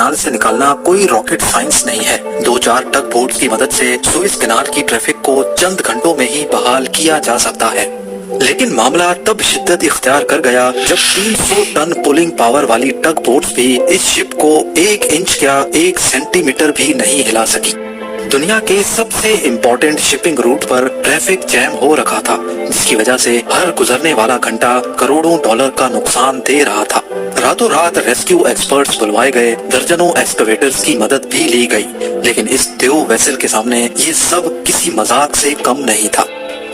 Canal से निकालना कोई रॉकेट साइंस नहीं है। 2-4 टग बोट्स की मदद से सुएज कैनाल की ट्रैफिक को चंद घंटों में ही बहाल किया जा सकता है। लेकिन मामला तब शिद्दत इख्तियार कर गया जब 300 टन पुलिंग पावर वाली टग बोट्स भी इस शिप को 1 इंच या 1 सेंटीमीटर भी नहीं हिला सकी। दुनिया के सबसे इम्पोर्टेंट शिपिंग रूट पर ट्रैफिक जैम हो रखा था, जिसकी वजह से हर गुजरने वाला घंटा करोड़ों डॉलर का नुकसान दे रहा था। रातों रात रेस्क्यू एक्सपर्ट्स बुलवाए गए, दर्जनों एक्सकवेटर्स की मदद भी ली गई, लेकिन इस देव वेसल के सामने ये सब किसी मजाक से कम नहीं था।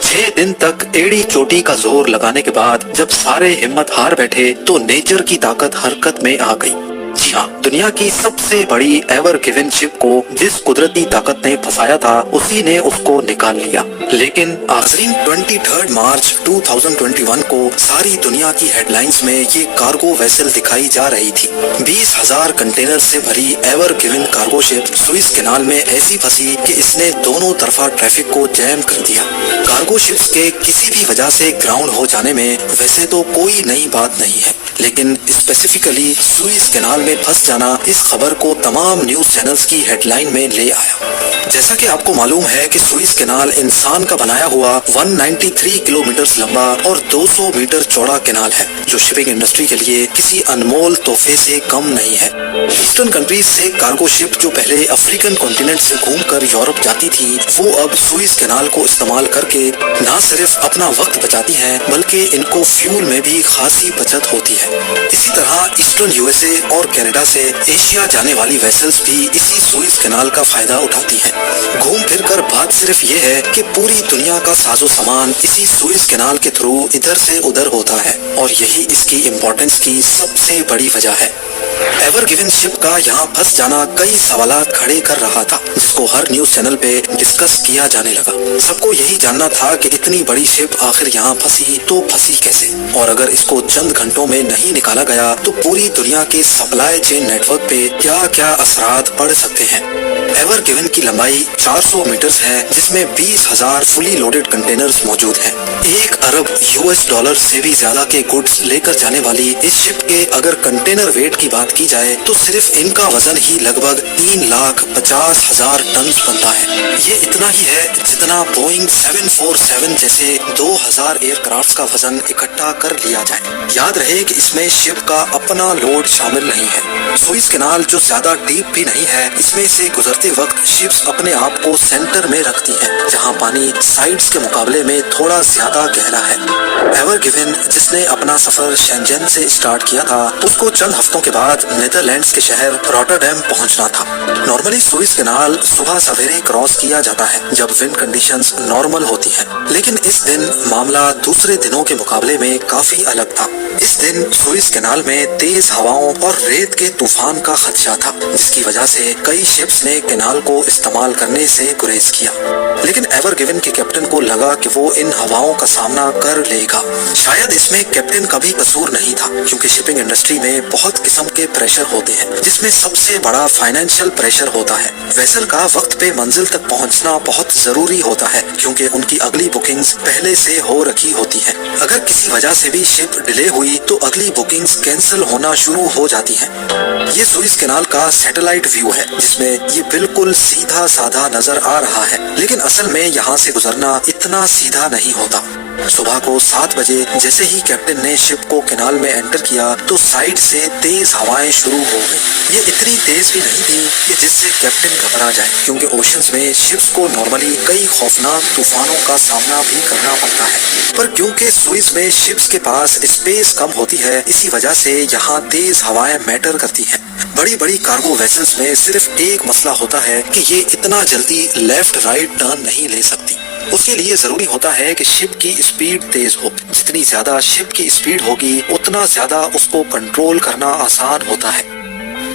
6 दिन तक एड़ी चोटी का जोर लगाने के बाद जब सारे हिम्मत हार बैठे तो नेचर की ताकत हरकत में आ गई। जी हाँ, दुनिया की सबसे बड़ी एवर गिवन शिप को जिस कुदरती ताकत ने फंसाया था उसी ने उसको निकाल लिया। लेकिन आखिरी 23 मार्च 2021 को सारी दुनिया की हेडलाइंस में ये कार्गो वेसल दिखाई जा रही थी। 20,000 कंटेनर से भरी ever given cargo ship Suez canal में ऐसी फंसी कि इसने दोनों तरफा ट्रैफिक को जैम कर दिया। कार्गो शिप्स के किसी भी वजह से ग्राउंड हो जाने में वैसे तो कोई नई बात नहीं है, लेकिन स्पेसिफिकली सुएज कैनाल में फंस जाना इस खबर को तमाम न्यूज चैनल्स की हेडलाइन में ले आया। जैसा कि आपको मालूम है कि सुएज कैनाल इंसान का बनाया हुआ 193 किलोमीटर लंबा और 200 मीटर चौड़ा कैनाल है, जो शिपिंग इंडस्ट्री के लिए किसी अनमोल तोहफे से कम नहीं है। ईस्टर्न कंट्रीज से कार्गो शिप जो पहले अफ्रीकन कॉन्टिनेंट से घूमकर यूरोप जाती थी, वो अब सुएज कैनाल को इस्तेमाल करके न सिर्फ अपना वक्त बचाती हैं, बल्कि इनको फ्यूल में भी खासी बचत होती है। इसी तरह ईस्टर्न यूएसए और कनाडा से एशिया जाने वाली वेसल्स भी इसी सुएज कैनाल का फायदा उठाती हैं। घूम फिर कर बात सिर्फ ये है कि पूरी दुनिया का साजो सामान इसी सुएज कैनाल के थ्रू इधर से उधर होता है, और यही इसकी इम्पोर्टेंस की सबसे बड़ी वजह है। एवर गिवन शिप का यहाँ फंस जाना कई सवालात खड़े कर रहा था, जिसको हर न्यूज चैनल पे डिस्कस किया जाने लगा। सबको यही जानना था कि इतनी बड़ी शिप आखिर यहाँ फंसी तो फंसी कैसे, और अगर इसको चंद घंटों में नहीं निकाला गया तो पूरी दुनिया के सप्लाई चेन नेटवर्क पे क्या क्या असरात पड़ सकते हैं। एवर गिवन की लंबाई 400 मीटर्स है, जिसमें 20,000 फुली लोडेड कंटेनर्स मौजूद हैं। 1 अरब यूएस डॉलर से भी ज्यादा के गुड्स लेकर जाने वाली इस शिप के अगर कंटेनर वेट की बात की जाए तो सिर्फ इनका वजन ही लगभग 3,50,000 टन बनता है। ये इतना ही है जितना बोइंग 747 जैसे 2000 एयरक्राफ्ट का वजन इकट्ठा कर लिया जाए। याद रहे कि इसमें शिप का अपना लोड शामिल नहीं है। सुएज कैनाल जो ज्यादा डीप भी नहीं है, इसमें से गुजरते वक्त शिप्स अपने आप को सेंटर में रखती है, जहां पानी साइड्स के मुकाबले में थोड़ा ज्यादा गहरा है। एवर गिवन जिसने अपना सफर शेंजन से स्टार्ट किया था, उसको चंद हफ्तों के बाद नेदरलैंड्स के शहर रॉटरडैम पहुंचना था। नॉर्मली सुएज कैनाल सुबह सवेरे क्रॉस किया जाता है जब विंड कंडीशंस नॉर्मल होती हैं, लेकिन इस दिन मामला दूसरे दिनों के मुकाबले में काफी अलग था। इस दिन सुएज कैनाल में तेज हवाओं और रेत के तूफान का खदशा था, जिसकी वजह से कई शिप्स ने कैनाल को इस्तेमाल करने से गुरेज किया। लेकिन एवर गिवन के कैप्टन को लगा कि वो इन हवाओं का सामना कर लेगा। शायद इसमें कैप्टन का भी कसूर नहीं था, क्योंकि शिपिंग इंडस्ट्री में बहुत किस्म के प्रेशर होते हैं, जिसमें सबसे बड़ा फाइनेंशियल प्रेशर होता है। वेसल का वक्त पे मंजिल तक पहुंचना बहुत जरूरी होता है, क्योंकि उनकी अगली बुकिंग्स पहले से हो रखी होती हैं। अगर किसी वजह से भी शिप डिले हुई तो अगली बुकिंग्स कैंसिल होना शुरू हो जाती हैं। ये सुएज कैनाल का सैटेलाइट व्यू है, जिसमें ये बिल्कुल सीधा साधा नजर आ रहा है, लेकिन असल में यहाँ से गुजरना इतना सीधा नहीं होता। सुबह को 7 बजे जैसे ही कैप्टन ने शिप को कैनाल में एंटर किया तो साइड से तेज हवाएं शुरू हो गई। ये इतनी तेज भी नहीं थी कि जिससे कैप्टन घबरा जाए, क्योंकि ओशंस में शिप्स को नॉर्मली कई खौफनाक तूफानों का सामना भी करना पड़ता है, पर क्योंकि सुएज में शिप्स के पास स्पेस कम होती है, इसी वजह से यहाँ तेज हवाएं मैटर करती हैं। बड़ी बड़ी कार्गो वेसल्स में सिर्फ एक मसला होता है कि ये इतना जल्दी लेफ्ट राइट टर्न नहीं ले सकती। उसके लिए जरूरी होता है कि शिप की स्पीड तेज हो। जितनी ज्यादा शिप की स्पीड होगी, उतना ज्यादा उसको कंट्रोल करना आसान होता है।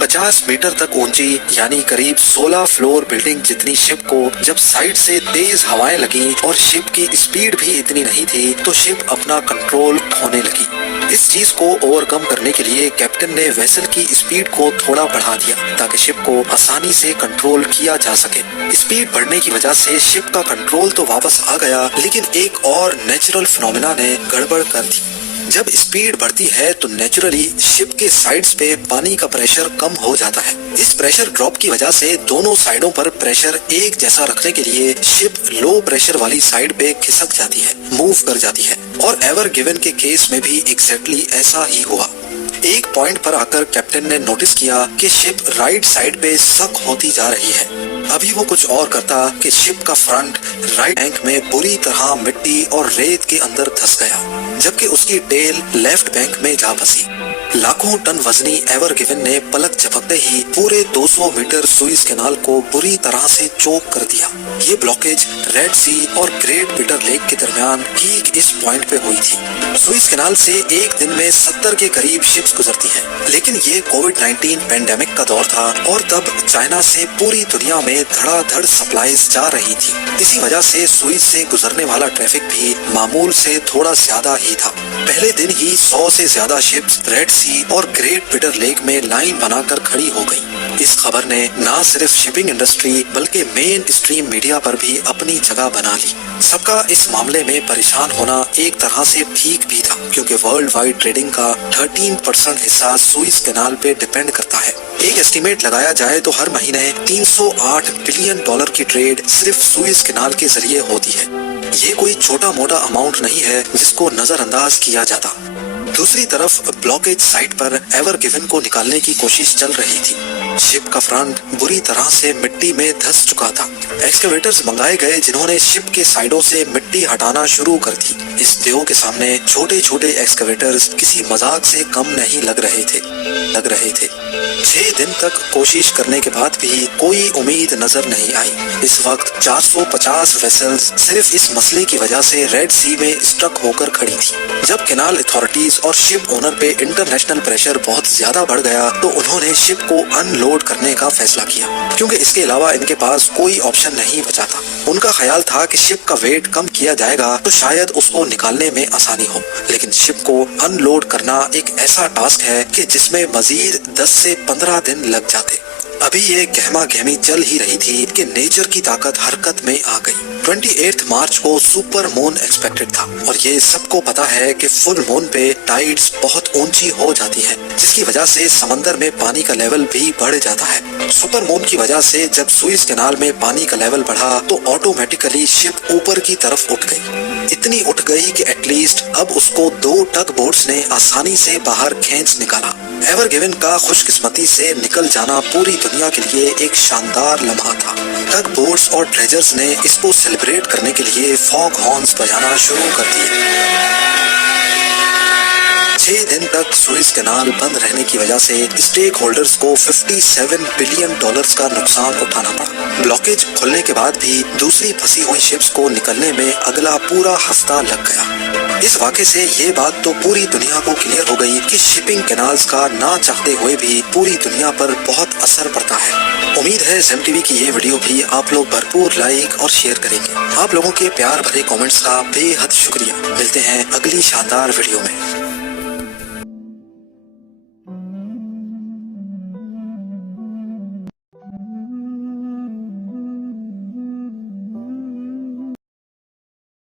50 मीटर तक ऊंची यानी करीब 16 फ्लोर बिल्डिंग जितनी शिप को जब साइड से तेज हवाएं लगी और शिप की स्पीड भी इतनी नहीं थी, तो शिप अपना कंट्रोल खोने लगी। इस चीज को ओवरकम करने के लिए कैप्टन ने वेसल की स्पीड को थोड़ा बढ़ा दिया, ताकि शिप को आसानी से कंट्रोल किया जा सके। स्पीड बढ़ने की वजह से शिप का कंट्रोल तो वापस आ गया, लेकिन एक और नेचुरल फिनोमेना ने गड़बड़ कर दी। جب اسپیڈ بڑھتی ہے تو نیچرلی شپ کے سائڈز پہ پانی کا پریشر کم ہو جاتا ہے. اس پریشر ڈراپ کی وجہ سے دونوں سائڈوں پر پریشر ایک جیسا رکھنے کے لیے شپ لو پریشر والی سائڈ پہ کھسک جاتی ہے، موو کر جاتی ہے. اور ایور گیون کے کیس میں بھی ایگزیکٹلی ایسا ہی ہوا. ایک پوائنٹ پر آ کر کیپٹن نے نوٹس کیا کہ شپ رائٹ سائڈ پہ سک ہوتی جا رہی ہے. ابھی وہ کچھ اور کرتا کہ شپ کا فرنٹ رائٹ بینک میں بری طرح مٹی اور ریت کے اندر دھس گیا، جبکہ اس کی ٹیل لیفٹ بینک میں جا پھنسی. لاکھوں ٹن وزنی ایور گیون نے پلک جھپکتے ہی پورے 200 میٹر سوئس کینال کو بری طرح سے چوک کر دیا. یہ بلاکیج ریڈ سی اور گریٹ پیٹر لیک کے درمیان ٹھیک اس پوائنٹ پہ ہوئی تھی. سوئس کینال سے ایک دن میں 70 کے قریب شپس گزرتی ہیں، لیکن یہ کووڈ-19 پینڈیمک کا دور تھا اور تب چائنا سے پوری دنیا میں دھڑا دھڑ سپلائیز جا رہی تھی. اسی وجہ سے سوئس سے گزرنے والا ٹریفک بھی معمول سے تھوڑا زیادہ ہی تھا. پہلے دن ہی 100 سے زیادہ شپس ریڈ سی اور گریٹ پیٹر لیک میں لائن بنا کر کھڑی ہو گئی. اس خبر نے نہ صرف شپنگ انڈسٹری بلکہ مین اسٹریم میڈیا پر بھی اپنی جگہ بنا لی. سب کا اس معاملے میں پریشان ہونا ایک طرح سے ٹھیک بھی تھا، کیونکہ ورلڈ وائڈ ٹریڈنگ کا 13% حصہ سوئس کینال پہ ڈیپینڈ کرتا ہے. ایک ایسٹیمیٹ لگایا جائے تو ہر مہینے $308 بلین کی ٹریڈ صرف سوئس کینال کے ذریعے ہوتی ہے. یہ کوئی چھوٹا موٹا اماؤنٹ نہیں ہے جس کو نظر انداز کیا جاتا. دوسری طرف بلاکیج سائٹ پر ایور گیون کو نکالنے کی کوشش چل رہی تھی. شپ کا فرنٹ بری طرح سے مٹی میں دھس چکا تھا. ایکسکیویٹرز منگائے گئے جنہوں نے شپ کے سائڈوں سے مٹی ہٹانا شروع کر دی. اس دیو کے سامنے چھوٹے چھوٹے ایکسکیویٹرز کسی مذاق سے کم نہیں لگ رہے تھے. 6 دن تک کوشش کرنے کے بعد بھی کوئی امید نظر نہیں آئی. اس وقت 450 ویسلز صرف اس مسئلے کی وجہ سے ریڈ سی میں اسٹک ہو کر کھڑی تھی. جب کینال اتھارٹیز اور شپ اونر پہ انٹرنیشنل پریشر بہت زیادہ بڑھ گیا تو انہوں نے شپ کو ان لوڈ کرنے کا فیصلہ کیا، کیونکہ اس کے علاوہ ان کے پاس کوئی آپشن نہیں بچا تھا. ان کا خیال تھا کہ شپ کا ویٹ کم کیا جائے گا تو شاید اس کو نکالنے میں آسانی ہو، لیکن شپ کو ان لوڈ کرنا ایک ایسا ٹاسک ہے کہ جس میں مزید 10 سے 15 دن لگ جاتے. ابھی یہ گہما گہمی چل ہی رہی تھی کہ نیچر کی طاقت حرکت میں آ گئی. 28 مارچ کو سپر مون ایکسپیکٹڈ تھا، اور یہ سب کو پتا ہے کہ فل مون پہ ٹائیڈز بہت اونچی ہو جاتی ہے، جس کی وجہ سے سمندر میں پانی کا لیول بھی بڑھ جاتا ہے. سپر مون کی وجہ سے جب سوئس کینال میں پانی کا لیول بڑھا تو آٹومیٹیکلی شپ اوپر کی طرف اٹھ گئی. اتنی اٹھ گئی کہ ایٹ لیسٹ اب اس کو 2 ٹگ بوٹس نے آسانی سے باہر کھینچ نکالا. ایور گیون کا خوش قسمتی سے نکل جانا پوری دنیا کے لیے ایک شاندار لمحہ تھا. ٹگ بوٹس اور ڈریجرز نے اس کو سیلیبریٹ کرنے کے لیے فاگ ہارنز بجانا شروع کر دیے. 6 دن تک سوئس کینال بند رہنے کی وجہ سے اسٹیک ہولڈرز کو $57 بلین کا نقصان اٹھانا پڑا. بلاکیج کھلنے کے بعد بھی دوسری پھنسی ہوئی شپس کو نکلنے میں اگلا پورا ہفتہ لگ گیا. اس واقعے سے یہ بات تو پوری دنیا کو کلیئر ہو گئی کہ شپنگ کینالز کا نہ چاہتے ہوئے بھی پوری دنیا پر بہت اثر پڑتا ہے. امید ہے زیم ٹی وی کی یہ ویڈیو بھی آپ لوگ بھرپور لائک اور شیئر کریں گے. آپ لوگوں کے پیار بھرے کامنٹس کا بے حد شکریہ. ملتے ہیں اگلی شاندار ویڈیو میں.